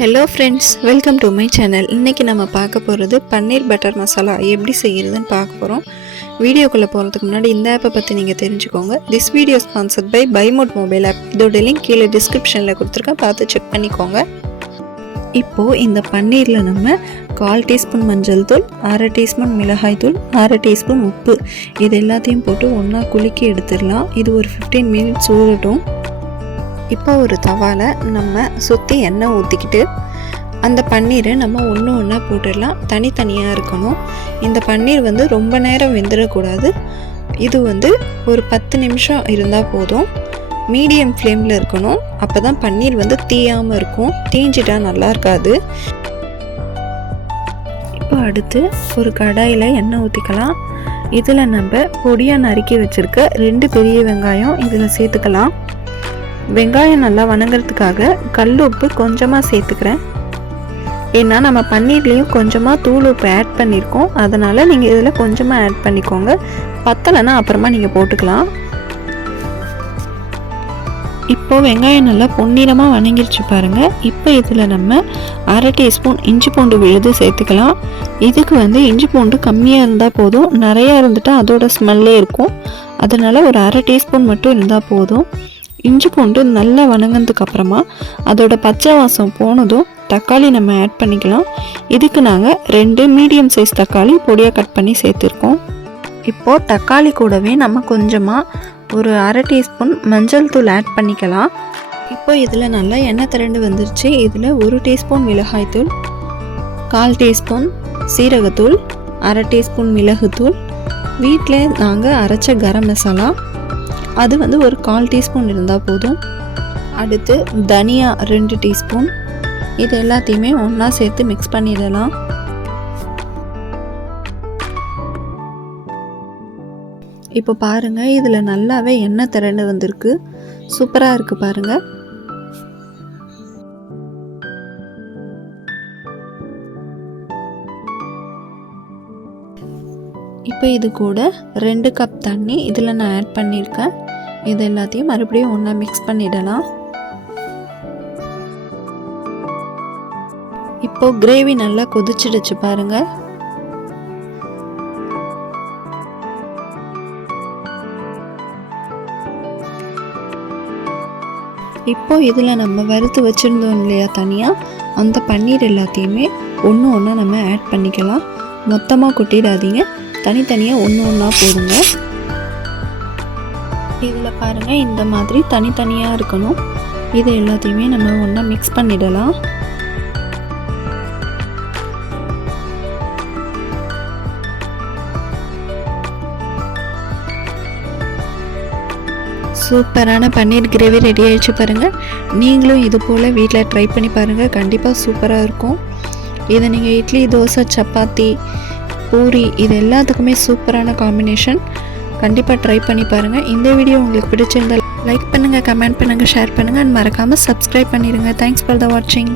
Hello friends, welcome to my channel. இன்றைக்கி நம்ம பார்க்க போகிறது பன்னீர் பட்டர் மசாலா எப்படி செய்கிறதுன்னு பார்க்க போகிறோம். வீடியோக்குள்ளே போகிறதுக்கு முன்னாடி இந்த ஆப்பை பற்றி நீங்கள் தெரிஞ்சுக்கோங்க. This video sponsored by Paymode mobile app. இதோட லிங்க் கீழே டிஸ்கிரிப்ஷனில் கொடுத்துருக்கேன், பார்த்து செக் பண்ணிக்கோங்க. இப்போது இந்த பன்னீரில் நம்ம 1/4 டீஸ்பூன் மஞ்சள் தூள், 1/2 டீஸ்பூன் மிளகாய் தூள், 1/2 டீஸ்பூன் உப்பு இது எல்லாத்தையும் போட்டு ஒன்றா குலுக்கி எடுத்துடலாம். இது ஒரு 15 மினிட்ஸ் ஊறட்டும். இப்போ ஒரு தவாவில் நம்ம சுற்றி எண்ணெய் ஊற்றிக்கிட்டு அந்த பன்னீரை நம்ம ஒன்று ஒன்றா போட்டுடலாம். தனித்தனியாக இருக்கணும். இந்த பன்னீர் ரொம்ப நேரம் வெந்துடக்கூடாது. இது ஒரு 10 நிமிஷம் இருந்தால் போதும். மீடியம் ஃப்ளேமில் இருக்கணும். அப்போ தான் பன்னீர் தீயாமல் இருக்கும். தீஞ்சிட்டா நல்லா இருக்காது. இப்போ அடுத்து ஒரு கடாயில் எண்ணெய் ஊற்றிக்கலாம். இதில் நம்ம பொடியாக நறுக்கி வச்சுருக்க 2 பெரிய வெங்காயம் இதில் சேர்த்துக்கலாம். வெங்காயம் நல்லா வணங்கிறதுக்காக கல் உப்பு கொஞ்சமாக சேர்த்துக்கிறேன். ஏன்னா நம்ம பன்னீர்லேயும் கொஞ்சமாக தூள் உப்பு ஆட் பண்ணியிருக்கோம். அதனால் நீங்கள் இதில் கொஞ்சமாக ஆட் பண்ணிக்கோங்க. பத்தலைன்னா அப்புறமா நீங்கள் போட்டுக்கலாம். இப்போது வெங்காயம் நல்லா பொன்னிறமாக வணங்கிருச்சு பாருங்கள். இப்போ இதில் நம்ம 1/2 டீஸ்பூன் இஞ்சி பூண்டு விழுது சேர்த்துக்கலாம். இதுக்கு இஞ்சி பூண்டு கம்மியாக இருந்தால் போதும். நிறையா இருந்துட்டால் அதோட ஸ்மெல்லே இருக்கும். அதனால் ஒரு 1/2 டீஸ்பூன் மட்டும் இருந்தால் போதும். இஞ்சி பூண்டு நல்லா வணங்கினதுக்கு அப்புறமா அதோட பச்சை வாசம் போனதும் தக்காளி நம்ம ஆட் பண்ணிக்கலாம். இதுக்கு நாங்கள் 2 மீடியம் சைஸ் தக்காளி பொடியாக கட் பண்ணி சேர்த்துருக்கோம். இப்போது தக்காளி கூடவே நம்ம கொஞ்சமாக ஒரு 1/2 டீஸ்பூன் மஞ்சள் தூள் ஆட் பண்ணிக்கலாம். இப்போ இதில் நல்லா எண்ணெய் திரண்டு வந்துருச்சு. இதில் 1 டீஸ்பூன் மிளகாய் தூள், 1/4 டீஸ்பூன் சீரகத்தூள், 1/2 டீஸ்பூன் மிளகுத்தூள், வீட்டில் நாங்கள் அரைச்ச கரம் மசாலா அது ஒரு 1/4 டீஸ்பூன் இருந்தால் போதும். அடுத்து தனியா 2 டீஸ்பூன். இது எல்லாத்தையுமே ஒன்றா சேர்த்து மிக்ஸ் பண்ணிடலாம். இப்போ பாருங்கள், இதில் நல்லாவே எண்ணெய் திரண்டு வந்திருக்கு. சூப்பராக இருக்குது பாருங்கள். இப்போ இது கூட 2 கப் தண்ணி இதில் நான் ஆட் பண்ணியிருக்கேன். இது எல்லாத்தையும் மறுபடியும் ஒன்றா மிக்ஸ் பண்ணிடலாம். இப்போது கிரேவி நல்லா கொதிச்சிடுச்சு பாருங்கள். இப்போது இதில் நம்ம வறுத்து வச்சுருந்தோம் இல்லையா தனியாக, அந்த பன்னீர் எல்லாத்தையுமே ஒன்று ஒன்றா நம்ம ஆட் பண்ணிக்கலாம். மொத்தமாக கொட்டிடாதீங்க, தனித்தனியாக ஒன்று ஒன்றா போடுங்க. இதில் பாருங்கள், இந்த மாதிரி தனித்தனியாக இருக்கணும். இது எல்லாத்தையுமே நம்ம ஒன்றா மிக்ஸ் பண்ணிடலாம். சூப்பரான பன்னீர் கிரேவி ரெடி ஆகிடுச்சு பாருங்கள். நீங்களும் இது போல் வீட்டில் ட்ரை பண்ணி பாருங்கள். கண்டிப்பாக சூப்பராக இருக்கும். இதை நீங்கள் இட்லி, தோசை, சப்பாத்தி, பூரி இது எல்லாத்துக்குமே சூப்பரான காம்பினேஷன். கண்டிப்பாக ட்ரை பண்ணி பாருங்கள். இந்த வீடியோ உங்களுக்கு பிடிச்சிருந்தால் லைக் பண்ணுங்கள், கமெண்ட் பண்ணுங்கள், ஷேர் பண்ணுங்கள். அண்ட் மறக்காமல் சப்ஸ்கிரைப் பண்ணிடுங்க. தேங்க்ஸ் ஃபார் த வாட்சிங்.